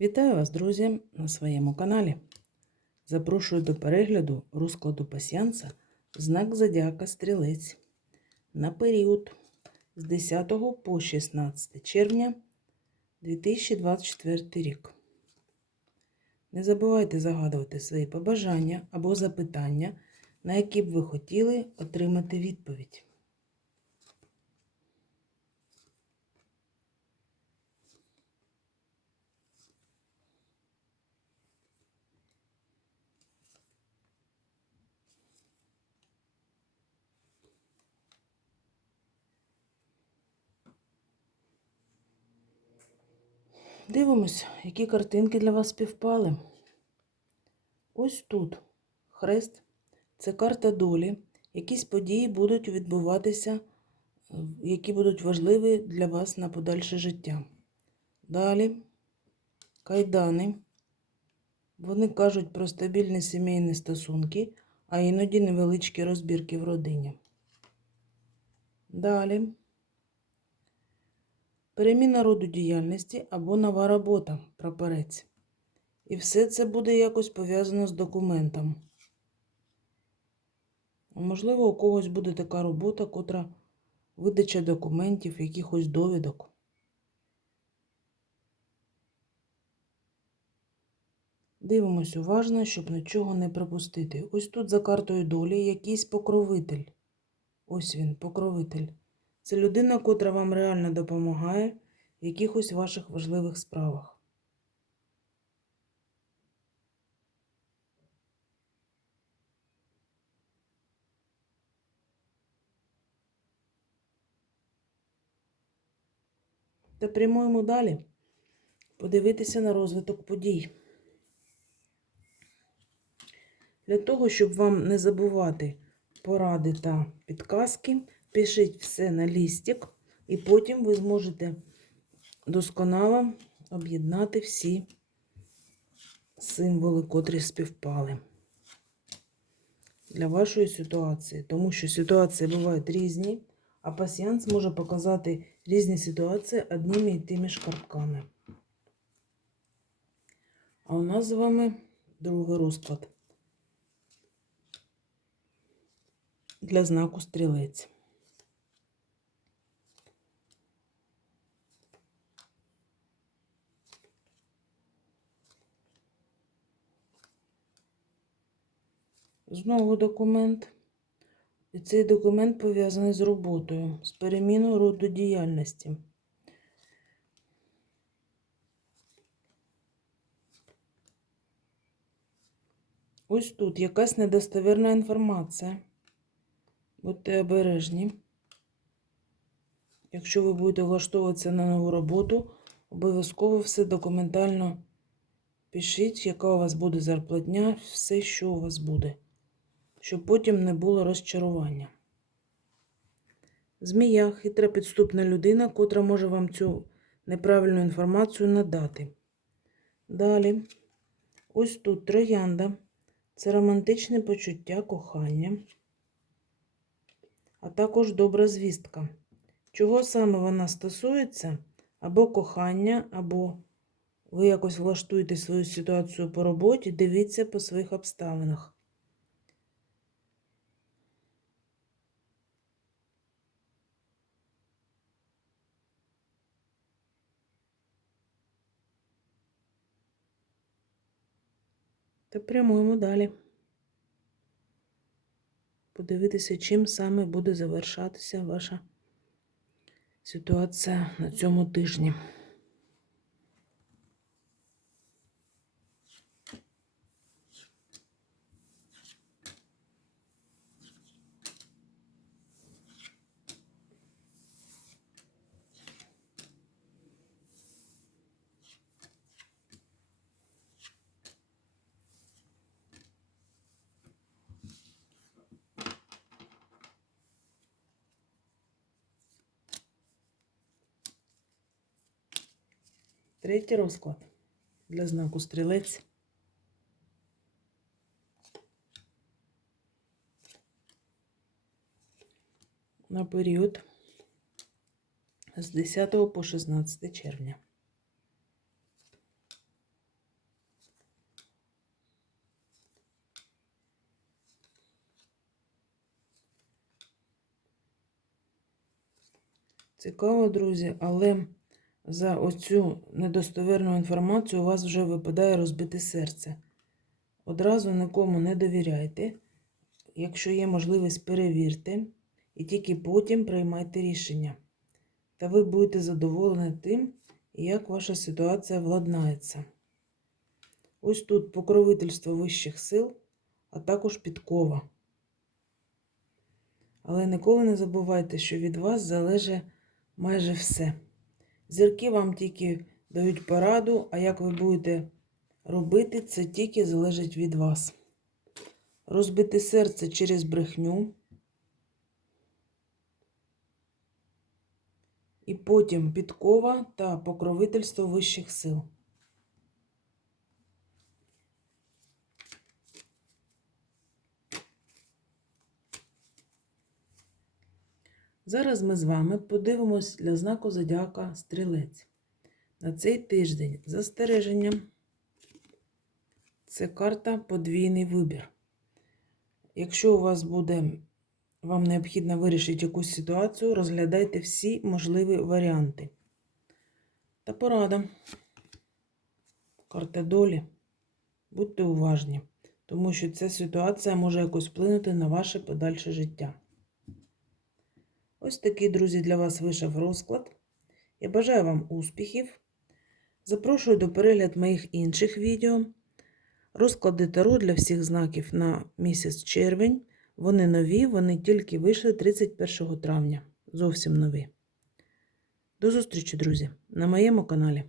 Вітаю вас, друзі, на своєму каналі. Запрошую до перегляду розкладу пасіянса знак Зодіака Стрілець на період з 10 по 16 червня 2024 рік. Не забувайте загадувати свої побажання або запитання, на які б ви хотіли отримати відповідь. Дивимось, які картинки для вас співпали. Ось тут хрест це карта долі. Якісь події будуть відбуватися, е, які будуть важливі для вас на подальше життя. Далі кайдани. Вони кажуть про стабільні сімейні стосунки, а іноді невеличкі розбірки в родині. Далі переміна роду діяльності або нова робота, прапорець. І все це буде якось пов'язано з документом. Можливо, у когось буде така робота, котра видача документів, якихось довідок. Дивимось уважно, щоб нічого не пропустити. Ось тут за картою долі якийсь покровитель. Ось він, покровитель. Це людина, котра вам реально допомагає в якихось ваших важливих справах. Та прямуємо далі. Подивитися на розвиток подій. Для того, щоб вам не забувати поради та підказки, пишіть все на лістик, і потім ви зможете досконало об'єднати всі символи, котрі співпали для вашої ситуації. Тому що ситуації бувають різні, а пасіянс може показати різні ситуації одними і тими ж картками. А у нас з вами другий розклад для знаку стрілець. Знову документ. І цей документ пов'язаний з роботою, з переміною роду діяльності. Ось тут якась недостовірна інформація. Будьте обережні. Якщо ви будете влаштовуватися на нову роботу, обов'язково все документально пишіть, яка у вас буде зарплатня, все, що у вас буде, щоб потім не було розчарування. Змія хитра підступна людина, котра може вам цю неправильну інформацію надати. Далі, ось тут троянда. Це романтичне почуття кохання, а також добра звістка. Чого саме вона стосується, або кохання, або ви якось влаштуєте свою ситуацію по роботі, дивіться по своїх обставинах. Та прямуємо далі. Подивитися, чим саме буде завершатися ваша ситуація на цьому тижні. Третій розклад для знаку стрілець. На період з 10 по 16 червня. Цікаво, друзі, але за оцю недостовірну інформацію у вас вже випадає розбите серце. Одразу нікому не довіряйте. Якщо є можливість, перевірте і тільки потім приймайте рішення. Та ви будете задоволені тим, як ваша ситуація владнається. Ось тут покровительство вищих сил, а також підкова. Але ніколи не забувайте, що від вас залежить майже все. Зірки вам тільки дають пораду, а як ви будете робити, це тільки залежить від вас. Розбити серце через брехню. І потім підкова та покровительство вищих сил. Зараз ми з вами подивимось для знаку зодіака стрілець. На цей тиждень застереження. Це карта подвійний вибір. Якщо у вас буде, вам необхідно вирішити якусь ситуацію, розглядайте всі можливі варіанти. Та порада. Карта долі. Будьте уважні, тому що ця ситуація може якось вплинути на ваше подальше життя. Ось такий, друзі, для вас вийшов розклад. Я бажаю вам успіхів. Запрошую до перегляд моїх інших відео. Розклади Таро для всіх знаків на місяць червень. Вони нові, вони тільки вийшли 31 травня. Зовсім нові. До зустрічі, друзі, на моєму каналі.